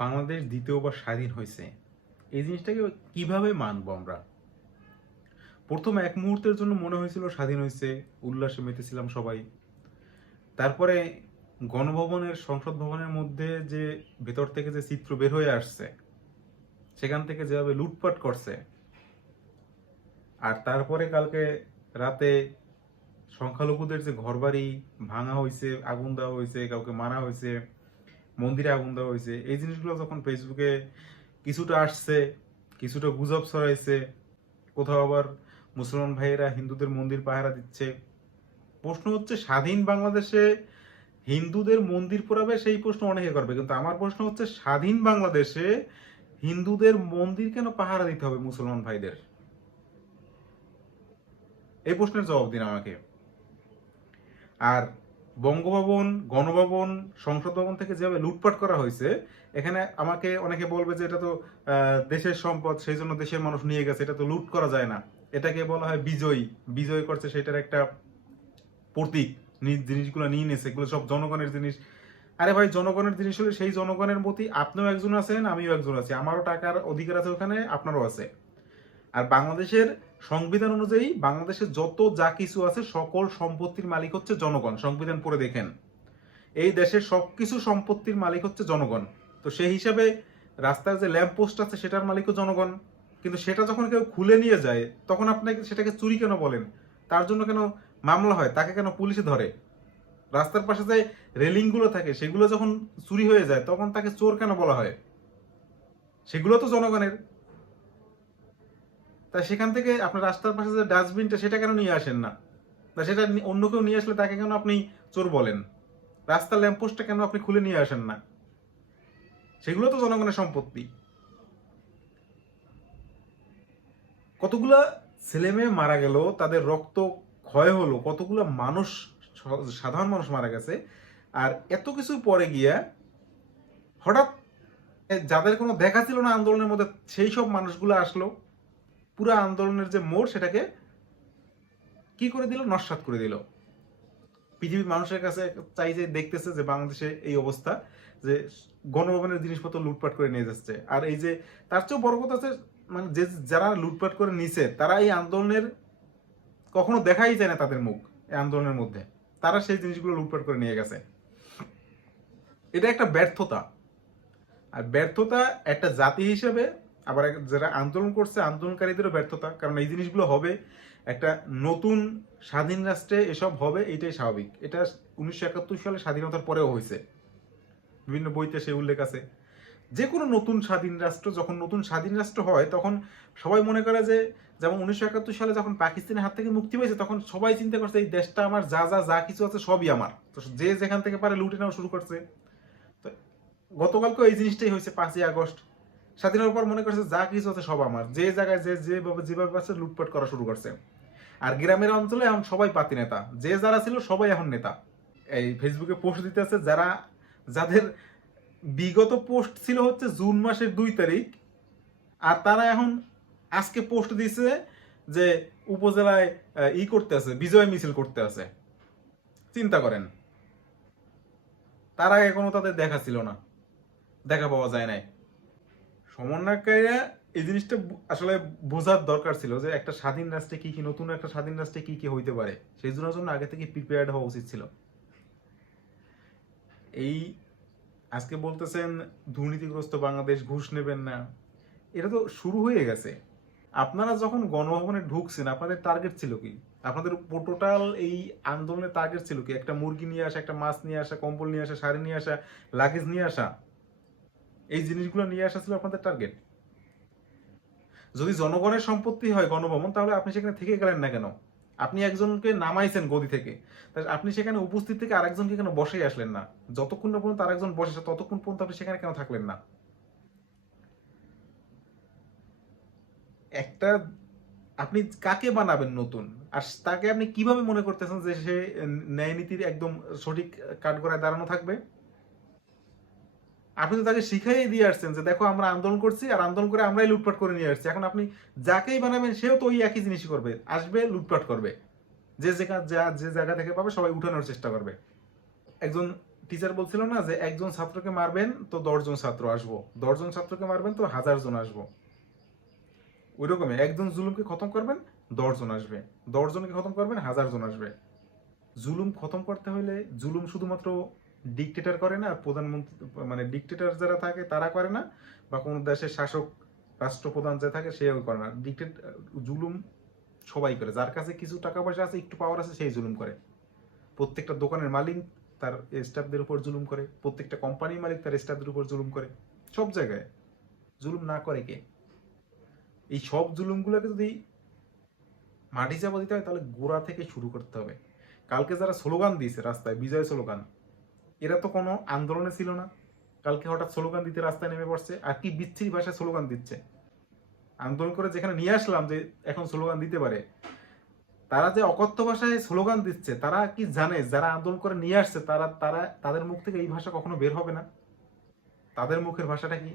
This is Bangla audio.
বাংলাদেশ দ্বিতীয়বার স্বাধীন হয়েছে। এই জিনিসটাকে কীভাবে মানবো আমরা? প্রথম এক মুহূর্তের জন্য মনে হয়েছিল স্বাধীন হয়েছে, উল্লাসে মেতেছিলাম সবাই। তারপরে গণভবনের, সংসদ ভবনের মধ্যে যে ভেতর থেকে যে চিত্র বের হয়ে আসছে, সেখান থেকে যেভাবে লুটপাট করছে, আর তারপরে কালকে রাতে সংখ্যালঘুদের যে ঘরবাড়ি ভাঙা হয়েছে, আগুন দেওয়া হয়েছে, কাউকে মারা হয়েছে মন্দিরে আগুন দেওয়া হয়েছে। এই জিনিসগুলো যখন ফেসবুকে কিছুটা আসছে, কিছুটা গুজব ছড়াইছে, কোথাও আবার মুসলমান ভাইয়েরা হিন্দুদের মন্দির পাহারা দিচ্ছে, প্রশ্ন হচ্ছে স্বাধীন বাংলাদেশে হিন্দুদের মন্দির পোড়াবে সেই প্রশ্ন অনেকে করবে। কিন্তু আমার প্রশ্ন হচ্ছে স্বাধীন বাংলাদেশে হিন্দুদের মন্দির কেন পাহারা দিতে হবে মুসলমান ভাইদের? এই প্রশ্নের জবাব দিন আমাকে। আর বঙ্গভবন, গণভবন সংসদ ভবন থেকে যেভাবে লুটপাট করা হয়েছে, এখানে আমাকে অনেকে বলবে যে এটা তো দেশের সম্পদ, সেই জন্য দেশের মানুষ নিয়ে গেছে, এটা তো লুট করা যায় না। এটাকে বলা হয় বিজয়ী। বিজয় করছে সেটার একটা প্রতীক জিনিসগুলো নিয়ে নিয়েছে, এগুলো সব জনগণের জিনিস। আরে ভাই, জনগণের জিনিস হলে সেই জনগণের প্রতি আপনিও একজন আছেন, আমিও একজন আছি। আমারও টাকার অধিকার আছে ওখানে, আপনারও আছে। আর বাংলাদেশের সংবিধান অনুযায়ী বাংলাদেশে যত যা কিছু আছে, সকল সম্পত্তির মালিক হচ্ছে জনগণ। সংবিধান পড়ে দেখেন। এই দেশের সব কিছু সম্পত্তির মালিক হচ্ছে জনগণ। তো সেই হিসাবে রাস্তার যে ল্যাম্প পোস্ট আছে, সেটার মালিকও জনগণ। কিন্তু সেটা যখন কেউ খুলে নিয়ে যায়, তখন আপনাকে সেটাকে চুরি কেন বলেন? তার জন্য কেন মামলা হয়? তাকে কেন পুলিশে ধরে? রাস্তার পাশে যে রেলিংগুলো থাকে, সেগুলো যখন চুরি হয়ে যায়, তখন তাকে চোর কেন বলা হয়? সেগুলো তো জনগণের। তাই সেখান থেকে আপনার রাস্তার পাশে যে ডাস্টবিনটা, সেটা কেন নিয়ে আসেন না? তা সেটা অন্য কেউ নিয়ে আসলে তাকে কেন আপনি চোর বলেন? রাস্তার ল্যাম্পপোস্টটা কেন আপনি খুলে নিয়ে আসেন না? সেগুলো তো জনগণের সম্পত্তি। কতগুলা ছেলে মেয়ে মারা গেল, তাদের রক্ত ক্ষয় হলো, কতগুলা মানুষ সাধারণ মানুষ মারা গেছে, আর এত কিছু পরে গিয়া হঠাৎ যাদের কোনো দেখা ছিল না আন্দোলনের মধ্যে, সেই সব মানুষগুলো আসলো। পুরো আন্দোলনের যে মোড় সেটাকে কি করে দিল? নস্বাত করে দিল। পৃথিবীর মানুষের কাছে চাই যে দেখতেছে যে বাংলাদেশে এই অবস্থা, যে গণভবনের জিনিসপত্র লুটপাট করে নিয়ে যাচ্ছে। আর এই যে তার চেয়েও বড় কথা মানে যে যারা লুটপাট করে নিছে, তারা এই আন্দোলনের কখনো দেখাই যায় না তাদের মুখ, এই আন্দোলনের মধ্যে। তারা সেই জিনিসগুলো লুটপাট করে নিয়ে গেছে। এটা একটা ব্যর্থতা। আর ব্যর্থতা একটা জাতি হিসেবে আবার যারা আন্দোলন করছে, আন্দোলনকারীদেরও ব্যর্থতা। কারণ এই জিনিসগুলো হবে, একটা নতুন স্বাধীন রাষ্ট্রে এসব হবে, এটাই স্বাভাবিক। এটা উনিশশো একাত্তর সালে স্বাধীনতার পরেও হয়েছে। বিভিন্ন বইতে সে উল্লেখ আছে। যে কোনো নতুন স্বাধীন রাষ্ট্র, যখন নতুন স্বাধীন রাষ্ট্র হয়, তখন সবাই মনে করে যে, যেমন উনিশশো একাত্তর সালে যখন পাকিস্তানের হাত থেকে মুক্তি পেয়েছে, তখন সবাই চিন্তা করছে, এই দেশটা আমার, যা যা যা কিছু আছে সবই আমার। তো যে যেখান থেকে পারে লুটে নেওয়া শুরু করছে। তো গতকালকে এই জিনিসটাই হয়েছে, পাঁচই আগস্ট। স্বাধীনের পর মনে করছে যা কিছু আছে সব আমার। যে জায়গায় যে যেভাবে যেভাবে আছে লুটপাট করা শুরু করছে। আর গ্রামের অঞ্চলে এখন সবাই পাতি নেতা। যে যারা ছিল সবাই এখন নেতা। এই ফেসবুকে পোস্ট দিতে আছে যারা যাদের বিগত পোস্ট ছিল হচ্ছে জুন মাসের দুই তারিখ। আর তারা এখন আজকে পোস্ট দিছে যে উপজেলায় ই করতে আছে, বিজয় মিছিল করতে আছে। চিন্তা করেন। তার আগে কোনো তাদের দেখা ছিল না। দেখা পাওয়া যায় নাই। সমন্বয়কারীরা এই জিনিসটা আসলে বোঝার দরকার ছিল যে একটা স্বাধীন রাষ্ট্রে কি কি, নতুন একটা স্বাধীন রাষ্ট্রে কি কি হইতে পারে। সেই জন্য জন্য আগে থেকে প্রিপেয়ার্ড হওয়া উচিত ছিল। এই আজকে বলতেছেন, দুর্নীতিগ্রস্ত বাংলাদেশ, ঘুষ নেবেন না। এটা তো শুরু হয়ে গেছে। আপনারা যখন গণভবনে ঢুকছেন, আপনাদের টার্গেট ছিল কি? আপনাদের টোটাল এই আন্দোলনের টার্গেট ছিল কি? একটা মুরগি নিয়ে আসা, একটা মাছ নিয়ে আসা, কম্বল নিয়ে আসা, শাড়ি নিয়ে আসা লাগেজ নিয়ে আসা? এই জিনিসগুলো নিয়ে আসা ছিল আপনাদের টার্গেট যদি জনগণের সম্পত্তি হয় গণভবন, তাহলে আপনি সেখানে থেকে গেলেন না কেন? আপনি একজনকে নামাইছেন গদি থেকে। আপনি সেখানে উপস্থিত থেকে আরেকজনকে কেন বসেই আসলেন না? যতক্ষণ না পর্যন্ত আরেকজন বসে ততক্ষণ পর্যন্ত আপনি সেখানে কেন থাকলেন না? একটা, আপনি কাকে বানাবেন নতুন? আর তাকে আপনি কীভাবে মনে করতেছেন যে সে ন্যায় নীতির একদম সঠিক কাঠগড়ায় দাঁড়ানো থাকবে? আপনি তো তাকে শিখাই দিয়ে আসছেন যে দেখো আমরা আন্দোলন করছি আর আন্দোলন করে আমরাই লুটপাট করে নিয়ে আসছি। এখন আপনি যাকেই বানাবেন, সেও তো ওই একই জিনিসই করবে। আসবে, লুটপাট করবে। যে জায়গা যা যে জায়গা থেকে পাবে, সবাই উঠানোর চেষ্টা করবে। একজন টিচার বলছিল না যে একজন ছাত্রকে মারবেন তো দশজন ছাত্র আসব। দশজন ছাত্রকে মারবেন তো হাজার জন আসব। ওই রকমই একজন জুলুমকে খতম করবেন, দশজন আসবে। দশজনকে খতম করবেন হাজার জন আসবে। জুলুম খতম করতে হলে জুলুম শুধুমাত্র ডিকটেটর করে না, প্রধানমন্ত্রী মানে ডিকটেটর যারা থাকে তারা করে না, বা কোনো দেশের শাসক, রাষ্ট্রপ্রধান যে থাকে সেও করে না। ডিকটেট জুলুম সবাই করে। যার কাছে কিছু টাকা পয়সা আছে, একটু পাওয়ার আছে, সেই জুলুম করে। প্রত্যেকটা দোকানের মালিক তার স্টাফদের উপর জুলুম করে। প্রত্যেকটা কোম্পানির মালিক তার স্টাফদের উপর জুলুম করে। সব জায়গায়। জুলুম না করে কে? এই সব জুলুমগুলোকে যদি মাটি চাপা দিতে হয়, তাহলে গোড়া থেকে শুরু করতে হবে। কালকে যারা স্লোগান দিয়েছে রাস্তায়, বিজয় স্লোগান এরা তো কোনো আন্দোলনে ছিল না। কালকে হঠাৎ স্লোগান দিতে রাস্তায় নেমে পড়ছে, আর কি বিচ্ছিরি ভাষায় স্লোগান দিচ্ছে। আন্দোলন করে যেখানে নিয়ে আসলাম যে এখন স্লোগান দিতে পারে, তারা যে অকথ্য ভাষায় স্লোগান দিচ্ছে, তারা কি জানে? যারা আন্দোলন করে নিয়ে আসছে, তারা তারা, তাদের মুখ থেকে এই ভাষা কখনো বের হবে না। তাদের মুখের ভাষাটা কি?